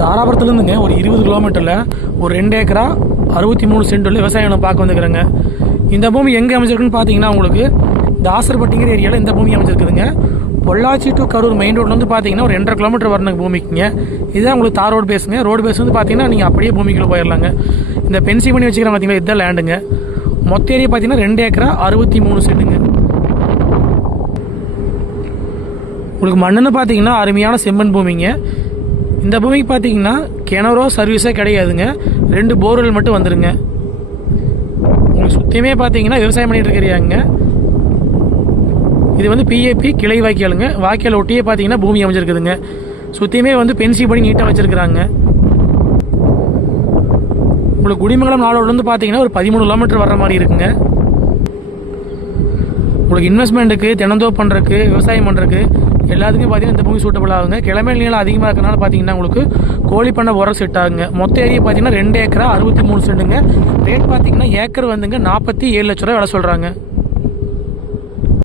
தாராபுரத்துலேருந்துங்க ஒரு 20 கிலோமீட்டரில் ஒரு 2 ஏக்கரா 63 சென்டில் விவசாயம் பார்க்க வந்துக்கிறேங்க. இந்த பூமி எங்கே அமைச்சிருக்குன்னு பார்த்தீங்கன்னா உங்களுக்கு தாசர்பட்டிங்கிற ஏரியாவில் இந்த பூமி அமைச்சிருக்குதுங்க. பொள்ளாச்சி டு கரூர் மெயின் ரோட்ல வந்து பார்த்தீங்கன்னா ஒரு 2.5 கிலோமீட்டர் வரணுங்க பூமிக்குங்க. இதுதான் உங்களுக்கு தார் ரோடு பேசுங்க. ரோடு பேஸ் வந்து பார்த்தீங்கன்னா நீங்கள் அப்படியே பூமிக்குள்ளே போயிடலாங்க. இந்த பென்சி பண்ணி வச்சுக்கிறேன் பார்த்தீங்களா, இதுதான் லேண்டுங்க. மொத்த ஏரியா பார்த்தீங்கன்னா 2 ஏக்கரா 63 சென்ட்டுங்க. உங்களுக்கு மண்ணுன்னு பார்த்தீங்கன்னா அருமையான செம்மண் பூமிங்க. இந்த பூமிக்கு பார்த்தீங்கன்னா கிணறோ சர்வீஸே கிடையாதுங்க. 2 போர்வெல் மட்டும் வந்துருங்க. உங்களுக்கு சுற்றியுமே பார்த்தீங்கன்னா விவசாயம் பண்ணிட்டு இருக்கிறாங்க. இது வந்து பிஏபி கிளை வாய்க்காலுங்க. வாய்க்கால் ஒட்டியே பார்த்தீங்கன்னா பூமி அமைஞ்சிருக்குதுங்க. சுற்றியுமே வந்து பென்சி பண்ணி நீட்டாக வச்சுருக்குறாங்க. உங்களுக்கு குடிமங்கலம் நாளோடு பார்த்தீங்கன்னா ஒரு 13 கிலோமீட்டர் வர்ற மாதிரி இருக்குங்க. உங்களுக்கு இன்வெஸ்ட்மெண்ட்டுக்கு, தினந்தோப்பு பண்ணுறதுக்கு, விவசாயம் பண்ணுறதுக்கு எல்லாத்துக்கும் பார்த்தீங்கன்னா இந்த பூமி சூட்டபிள் ஆகுங்க. கிழமை நீளம் அதிகமாக இருக்கிறனால பார்த்தீங்கன்னா உங்களுக்கு கோழி பண்ண உரம் செட் ஆகுங்க. மொத்த ஏரியா பார்த்தீங்கன்னா 2 ஏக்கரா 63 சென்ட்டுங்க. ரேட் பார்த்தீங்கன்னா ஏக்கர் வந்துங்க 47 லட்ச ரூபா விலை சொல்கிறாங்க.